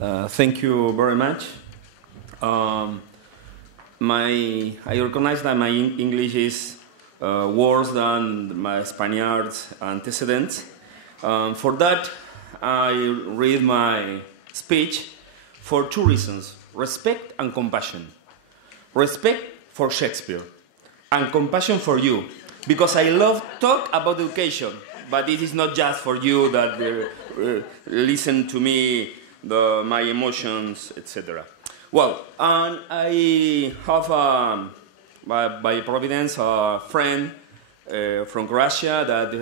Thank you very much. I recognize that my English is worse than my Spaniard's antecedents. For that, I read my speech for two reasons: respect and compassion. Respect for Shakespeare, and compassion for you, because I love talk about education, but it is not just for you that listen to me, my emotions, etc. Well, and I have, by providence, a friend from Croatia that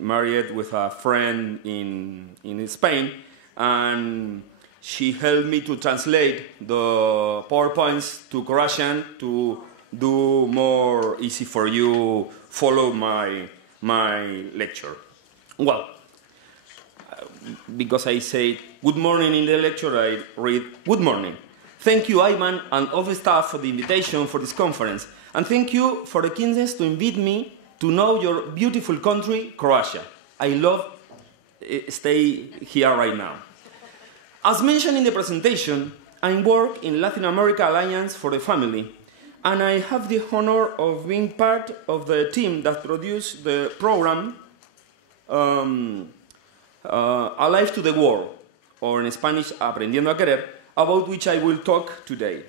married with a friend in Spain, and she helped me to translate the PowerPoints to Croatian to do more easy for you follow my lecture. Well, because I say good morning in the lecture, I read good morning. Thank you, Ivan, and all the staff for the invitation for this conference. And thank you for the kindness to invite me to know your beautiful country, Croatia. I love stay here right now. As mentioned in the presentation, I work in Latin America Alliance for the Family, and I have the honor of being part of the team that produced the program Alive to the World, or in Spanish, Aprendiendo a Querer, about which I will talk today.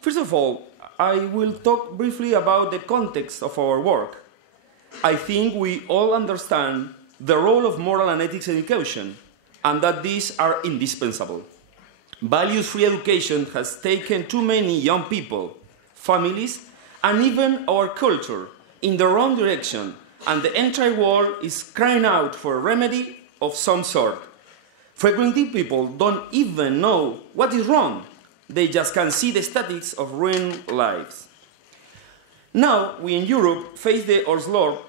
First of all, I will talk briefly about the context of our work. I think we all understand the role of moral and ethics education, and that these are indispensable. Values-free education has taken too many young people, families, and even our culture in the wrong direction, and the entire world is crying out for a remedy of some sort. Frequently, people don't even know what is wrong. They just can see the statistics of ruined lives. Now, we in Europe face the onslaught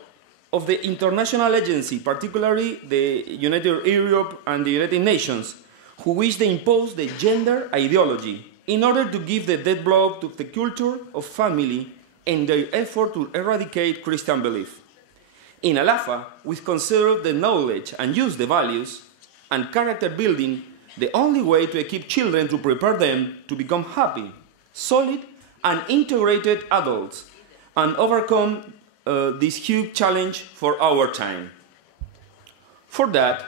of the international agency, particularly the United Europe and the United Nations, who wish to impose the gender ideology in order to give the death blow to the culture of family in their effort to eradicate Christian belief. In Alafu, we consider the knowledge and use the values and character building the only way to equip children to prepare them to become happy, solid, and integrated adults and overcome this huge challenge for our time. For that,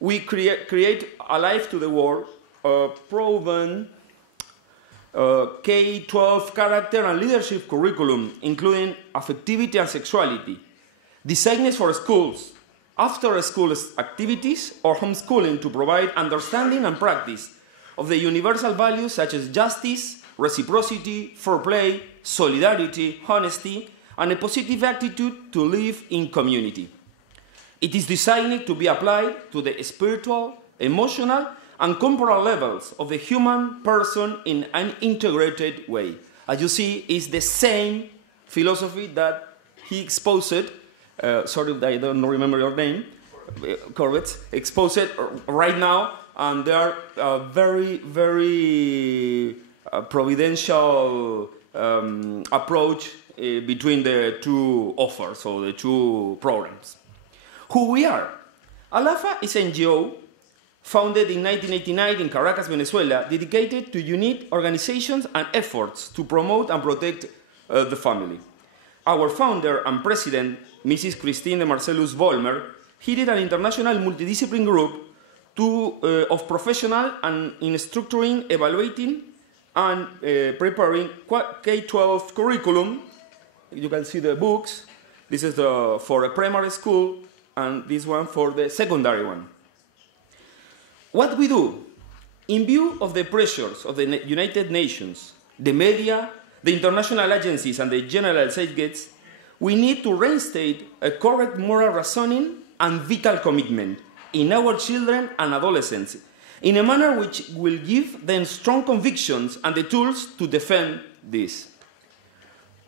we create Alive to the World, a proven K-12 character and leadership curriculum, including affectivity and sexuality, designed for schools, after-school activities, or homeschooling to provide understanding and practice of the universal values such as justice, reciprocity, fair play, solidarity, honesty, and a positive attitude to live in community. It is designed to be applied to the spiritual, emotional, and corporal levels of the human person in an integrated way. As you see, it's the same philosophy that he exposed. Sorry, I don't remember your name. Correct. Exposed right now, and they are very, very providential approach between the two offers, or the two programs. Who we are? Alafu is an NGO founded in 1989 in Caracas, Venezuela, dedicated to unite organizations and efforts to promote and protect the family. Our founder and president, Mrs. Christine de Marcellus Volmer, headed an international multidisciplinary group of professionals in structuring, evaluating, and preparing K-12 curriculum. You can see the books. This is for a primary school, and this one for the secondary one. What we do, in view of the pressures of the United Nations, the media, the international agencies, and the general zeitgeist, we need to reinstate a correct moral reasoning and vital commitment in our children and adolescents in a manner which will give them strong convictions and the tools to defend this.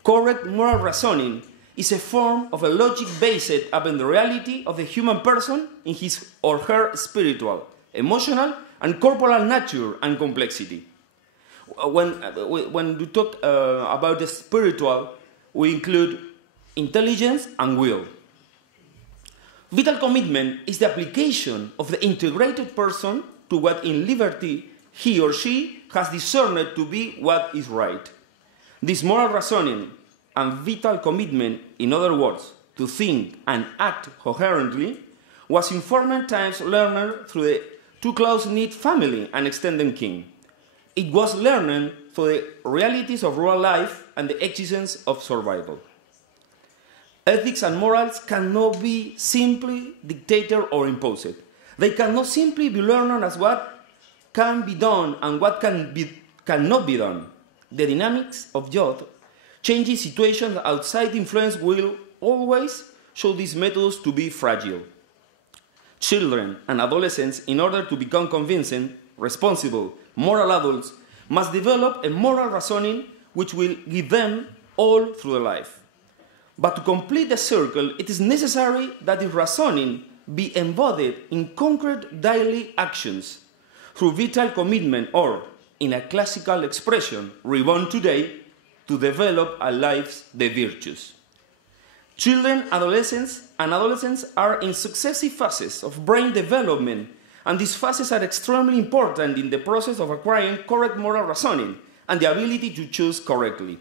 Correct moral reasoning is a form of a logic based upon the reality of the human person in his or her spiritual, emotional, and corporal nature and complexity. When we talk about the spiritual, we include intelligence and will. Vital commitment is the application of the integrated person to what in liberty he or she has discerned to be what is right. This moral reasoning and vital commitment, in other words, to think and act coherently, was in former times learned through the too close-knit family and extended kin. It was learned through the realities of rural life and the exigence of survival. Ethics and morals cannot be simply dictated or imposed. They cannot simply be learned as what can be done and what cannot be done. The dynamics of youth, changing situations outside influence will always show these methods to be fragile. Children and adolescents, in order to become convincing, responsible, moral adults, must develop a moral reasoning which will give them all through life. But to complete the circle, it is necessary that the reasoning be embodied in concrete daily actions through vital commitment or, in a classical expression, reborn today, to develop our lives the virtues. Children, adolescents are in successive phases of brain development, and these phases are extremely important in the process of acquiring correct moral reasoning and the ability to choose correctly.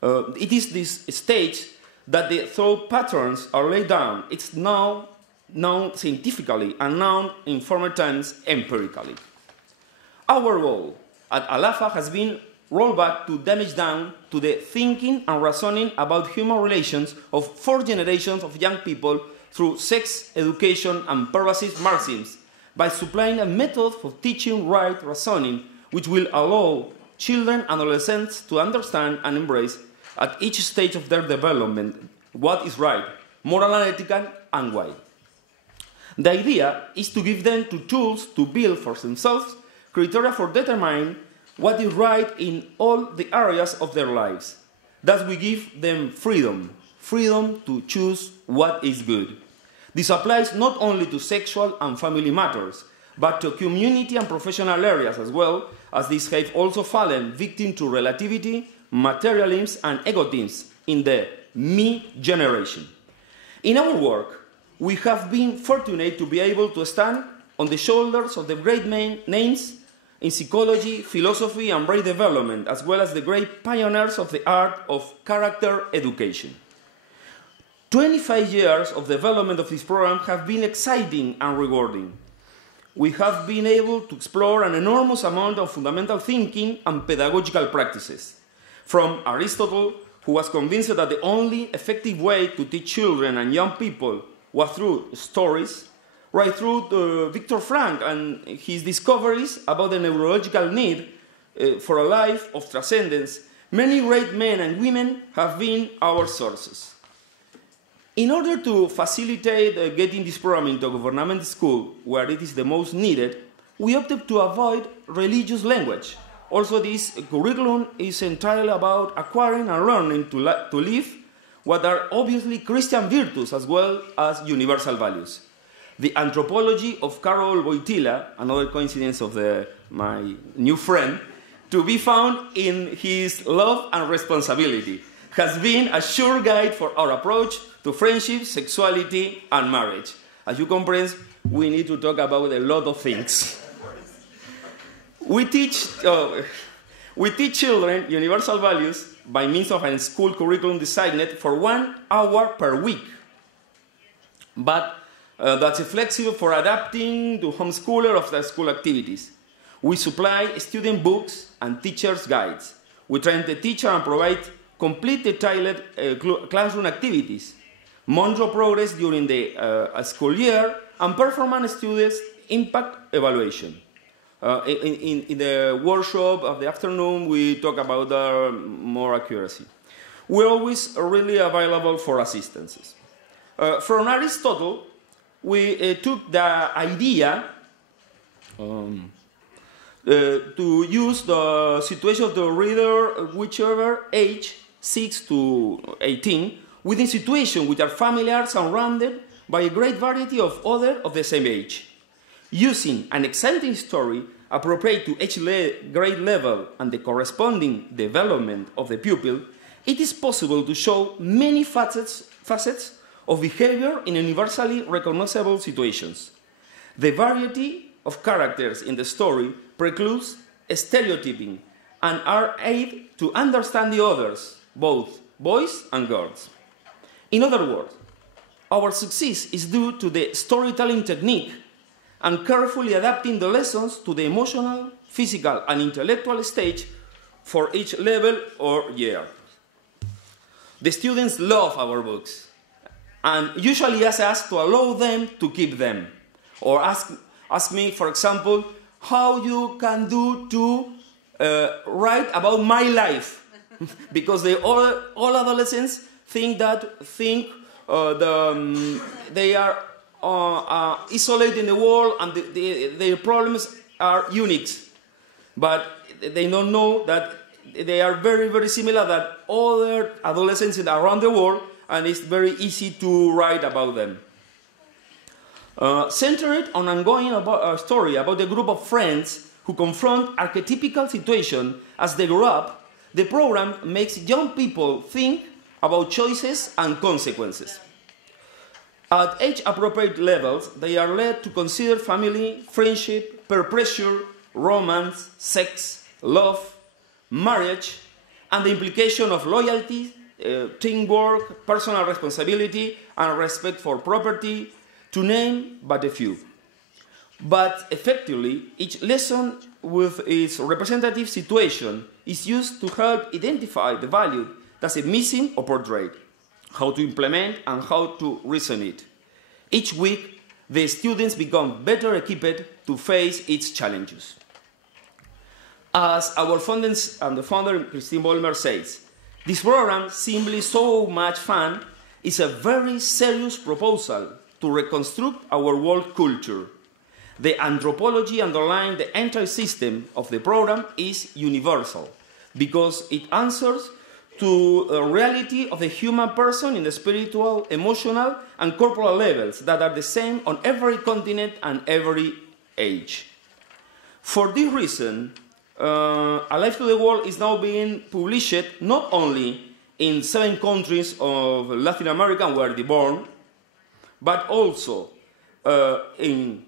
It is this stage that the thought patterns are laid down. It's now known scientifically and known in former times empirically. Our goal at Alafu has been rolled back to damage down to the thinking and reasoning about human relations of 4 generations of young people through sex education and pervasive Marxism by supplying a method for teaching right reasoning which will allow children and adolescents to understand and embrace at each stage of their development what is right, moral and ethical, and why. The idea is to give them two tools to build for themselves criteria for determining what is right in all the areas of their lives. Thus we give them freedom to choose what is good. This applies not only to sexual and family matters, but to community and professional areas as well, as these have also fallen victim to relativity, materialism, and egotism in the me generation. In our work, we have been fortunate to be able to stand on the shoulders of the great names in psychology, philosophy, and brain development, as well as the great pioneers of the art of character education. 25 years of development of this program have been exciting and rewarding. We have been able to explore an enormous amount of fundamental thinking and pedagogical practices. From Aristotle, who was convinced that the only effective way to teach children and young people was through stories, right through to Viktor Frankl and his discoveries about the neurological need for a life of transcendence, many great men and women have been our sources. In order to facilitate getting this program into a government school where it is the most needed, we opted to avoid religious language. Also, this curriculum is entirely about acquiring and learning to live what are obviously Christian virtues as well as universal values. The anthropology of Karol Wojtyla, another coincidence of my new friend, to be found in his Love and Responsibility, has been a sure guide for our approach to friendship, sexuality, and marriage. As you comprehend, we need to talk about a lot of things. We teach children universal values by means of a school curriculum designed for 1 hour per week, but that's flexible for adapting to homeschooler of the school activities. We supply student books and teachers' guides. We train the teacher and provide complete detailed classroom activities, monitor progress during the school year, and performance students' impact evaluation. In the workshop of the afternoon, we talk about more accuracy. We're always really available for assistances. From Aristotle, we took the idea to use the situation of the reader, whichever age, 6 to 18, within situations which are familiar, surrounded by a great variety of others of the same age. Using an exciting story appropriate to each grade level and the corresponding development of the pupil, it is possible to show many facets of behavior in universally recognizable situations. The variety of characters in the story precludes stereotyping and are aid to understand the others, both boys and girls. In other words, our success is due to the storytelling technique and carefully adapting the lessons to the emotional, physical, and intellectual stage for each level or year. The students love our books and usually ask us to allow them to keep them, or ask me, for example, how you can do to write about my life, because all adolescents think they are isolated in the world and their problems are unique, but they don't know that they are very, very similar that other adolescents around the world, and it's very easy to write about them. Centered on ongoing story about a group of friends who confront archetypical situations as they grow up, the program makes young people think about choices and consequences. At age-appropriate levels, they are led to consider family, friendship, peer pressure, romance, sex, love, marriage, and the implication of loyalty, teamwork, personal responsibility, and respect for property, to name but a few. But effectively, each lesson with its representative situation is used to help identify the value that's missing or portrayed, how to implement and how to reason it. Each week, the students become better equipped to face its challenges. As our founders and the founder, Christine Bolmer, says, this program, simply so much fun, is a very serious proposal to reconstruct our world culture. The anthropology underlying the entire system of the program is universal, because it answers to the reality of the human person in the spiritual, emotional, and corporal levels that are the same on every continent and every age. For this reason, A Life to the World is now being published not only in 7 countries of Latin America where they born, but also in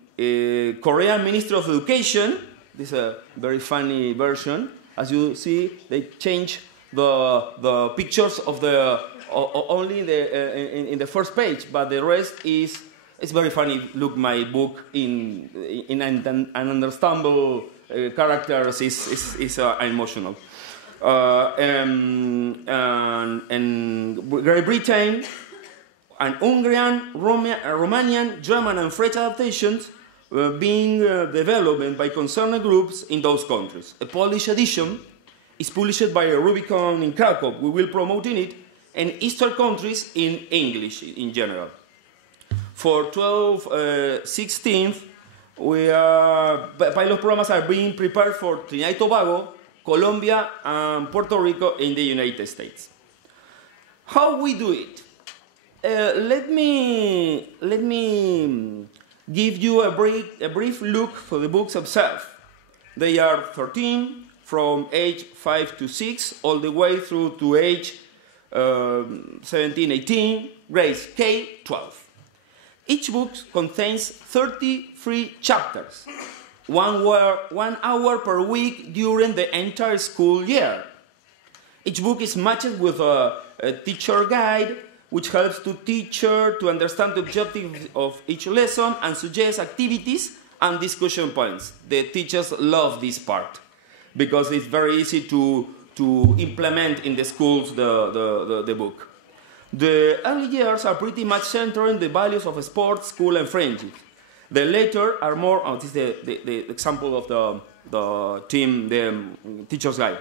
Korean Ministry of Education. This is a very funny version. As you see, they change the pictures of only in the first page, but the rest is it's very funny. Look, my book in an understandable characters is emotional. And Great Britain and Hungarian, Romanian, German, and French adaptations being developed by concerned groups in those countries. A Polish edition is published by Rubicon in Krakow. We will promote it in Eastern countries in English in general. For 12-16th, pilot programs are being prepared for Trinidad and Tobago, Colombia, and Puerto Rico in the United States. How we do it? Let me give you a brief look for the books themselves. They are 13, from age 5 to 6, all the way through to age 17, 18, grades K, 12. Each book contains 33 chapters, 1 hour per week during the entire school year. Each book is matched with a teacher guide, which helps the teacher to understand the objective of each lesson and suggests activities and discussion points. The teachers love this part because it's very easy to implement in the schools the book. The early years are pretty much centered in the values of sports, school, and friendship. The later are more, this is the example of the team, the teacher's guide.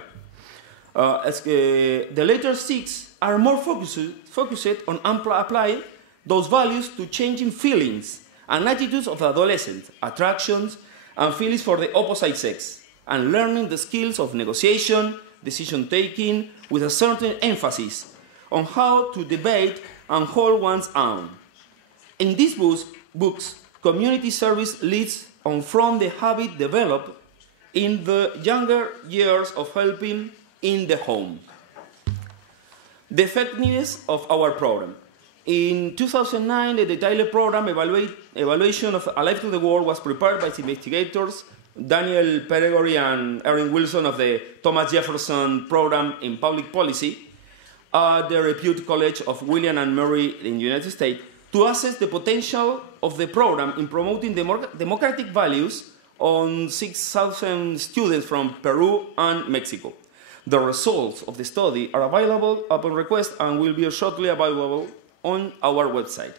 The later 6 are more focused on applying those values to changing feelings and attitudes of adolescents, attractions, and feelings for the opposite sex, and learning the skills of negotiation, decision-taking, with a certain emphasis on how to debate and hold one's own. In these books, community service leads on from the habit developed in the younger years of helping in the home. The effectiveness of our program. In 2009, the detailed program evaluation of Alive to the World was prepared by investigators Daniel Peregory and Erin Wilson of the Thomas Jefferson Program in Public Policy at the Repute College of William and Mary in the United States to assess the potential of the program in promoting democratic values on 6,000 students from Peru and Mexico. The results of the study are available upon request and will be shortly available on our website.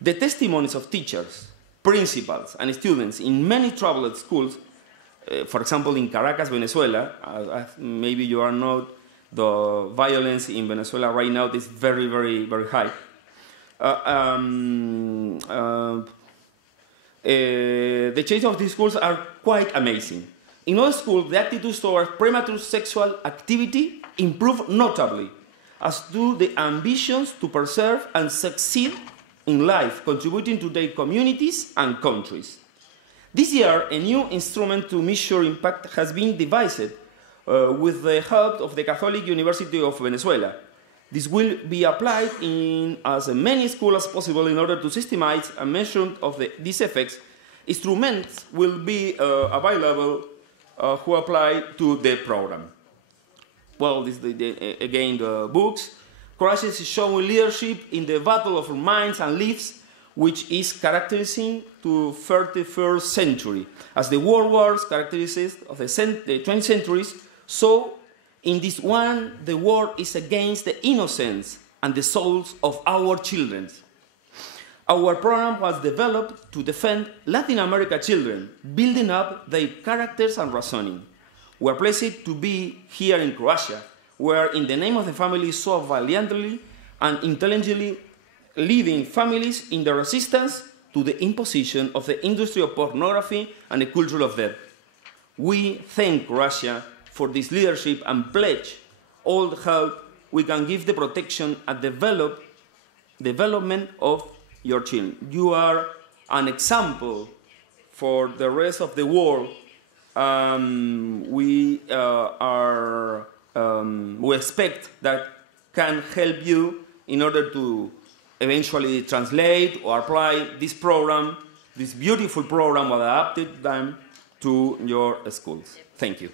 The testimonies of teachers, principals, and students in many traveled schools, for example, in Caracas, Venezuela, maybe you are not, the violence in Venezuela right now is very, very, very high. The change of these schools are quite amazing. In all schools, the attitudes towards premature sexual activity improve notably, as do the ambitions to preserve and succeed in life, contributing to their communities and countries. This year, a new instrument to measure impact has been devised with the help of the Catholic University of Venezuela. This will be applied in as many schools as possible in order to systemize a measure of these effects. Instruments will be available who apply to the program. Well, this again the books. Courage is showing leadership in the battle of minds and lives, which is characterizing the 31st century. As the world wars characteristics of the 20th centuries, so in this one, the war is against the innocence and the souls of our children. Our program was developed to defend Latin American children, building up their characters and reasoning. We are pleased to be here in Croatia, where in the name of the family so valiantly and intelligently leading families in the resistance to the imposition of the industry of pornography and the culture of death. We thank Croatia for this leadership and pledge all the help we can give the protection and development of your children. You are an example for the rest of the world. We expect that can help you in order to eventually translate or apply this program, this beautiful program, or adapt it to your schools. Thank you.